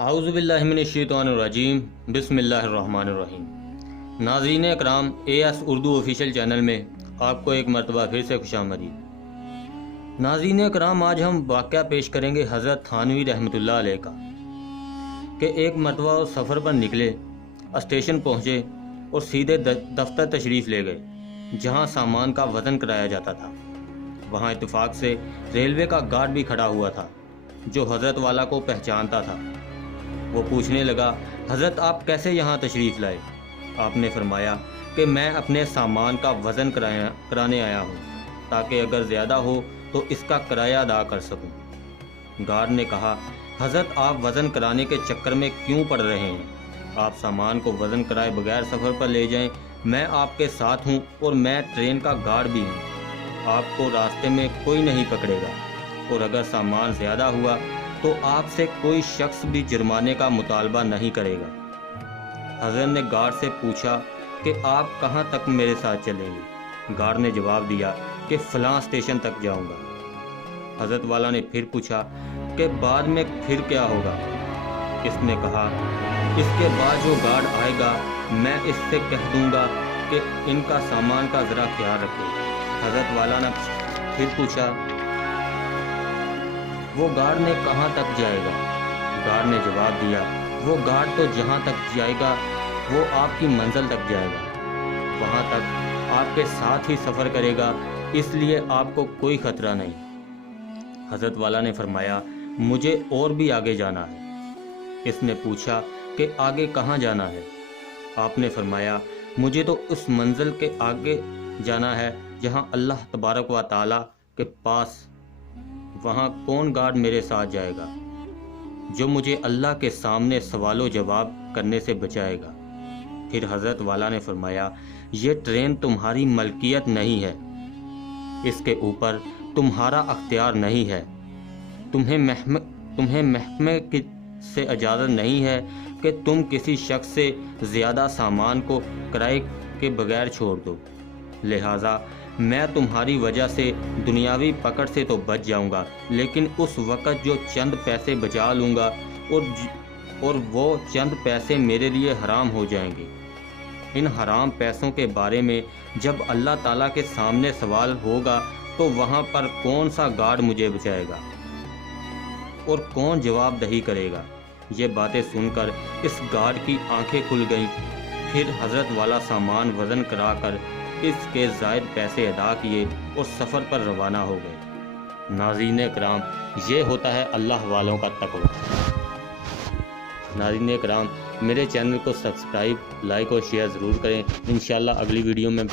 اعوذ باللہ من الشیطان الرجیم بسم اللہ الرحمن الرحیم۔ ناظرین اکرام، AS اردو آفیشیل چینل میں آپ کو ایک مرتبہ پھر سے خوش آمدید۔ ناظرین اکرام، آج ہم واقعہ پیش کریں گے حضرت تھانوی رحمۃ اللہ علیہ کا کہ ایک مرتبہ وہ سفر پر نکلے، اسٹیشن پہنچے اور سیدھے دفتر تشریف لے گئے جہاں سامان کا وزن کرایا جاتا تھا۔ وہاں اتفاق سے ریلوے کا گارڈ بھی کھڑا ہوا تھا جو حضرت والا کو پہچانتا تھا۔ وہ پوچھنے لگا، حضرت آپ کیسے یہاں تشریف لائے؟ آپ نے فرمایا کہ میں اپنے سامان کا وزن کرانے آیا ہوں تاکہ اگر زیادہ ہو تو اس کا کرایہ ادا کر سکوں۔ گارڈ نے کہا، حضرت آپ وزن کرانے کے چکر میں کیوں پڑ رہے ہیں؟ آپ سامان کو وزن کرائے بغیر سفر پر لے جائیں، میں آپ کے ساتھ ہوں اور میں ٹرین کا گارڈ بھی ہوں۔ آپ کو راستے میں کوئی نہیں پکڑے گا اور اگر سامان زیادہ ہوا تو آپ سے کوئی شخص بھی جرمانے کا مطالبہ نہیں کرے گا۔ حضرت نے گارڈ سے پوچھا کہ آپ کہاں تک میرے ساتھ چلیں گے؟ گارڈ نے جواب دیا کہ فلاں اسٹیشن تک جاؤں گا۔ حضرت والا نے پھر پوچھا کہ بعد میں پھر کیا ہوگا؟ اس نے کہا، اس کے بعد جو گارڈ آئے گا میں اس سے کہہ دوں گا کہ ان کا سامان کا ذرا خیال رکھے۔ حضرت والا نے پھر پوچھا، وہ گارڈ نے کہاں تک جائے گا؟ گارڈ نے جواب دیا، وہ گارڈ تو جہاں تک جائے گا وہ آپ کی منزل تک جائے گا، وہاں تک آپ کے ساتھ ہی سفر کرے گا، اس لیے آپ کو کوئی خطرہ نہیں۔ حضرت والا نے فرمایا، مجھے اور بھی آگے جانا ہے۔ اس نے پوچھا کہ آگے کہاں جانا ہے؟ آپ نے فرمایا، مجھے تو اس منزل کے آگے جانا ہے جہاں اللہ تبارک و تعالیٰ کے پاس، وہاں کون گارڈ میرے ساتھ جائے گا جو مجھے اللہ کے سامنے سوال و جواب کرنے سے بچائے گا؟ پھر حضرت والا نے فرمایا، یہ ٹرین تمہاری ملکیت نہیں ہے، اس کے اوپر تمہارا اختیار نہیں ہے، تمہیں محکمے سے اجازت نہیں ہے کہ تم کسی شخص سے زیادہ سامان کو کرائے کے بغیر چھوڑ دو، لہٰذا میں تمہاری وجہ سے دنیاوی پکڑ سے تو بچ جاؤں گا، لیکن اس وقت جو چند پیسے بچا لوں گا اور وہ چند پیسے میرے لیے حرام ہو جائیں گے۔ ان حرام پیسوں کے بارے میں جب اللہ تعالیٰ کے سامنے سوال ہوگا تو وہاں پر کون سا گارڈ مجھے بچائے گا اور کون جواب دہی کرے گا؟ یہ باتیں سن کر اس گارڈ کی آنکھیں کھل گئیں۔ پھر حضرت والا سامان وزن کرا کر اس کے زائد پیسے ادا کیے اور سفر پر روانہ ہو گئے۔ ناظرین اکرام، یہ ہوتا ہے اللہ والوں کا تقوی۔ ناظرین اکرام، میرے چینل کو سبسکرائب، لائک اور شیئر ضرور کریں۔ انشاءاللہ اگلی ویڈیو میں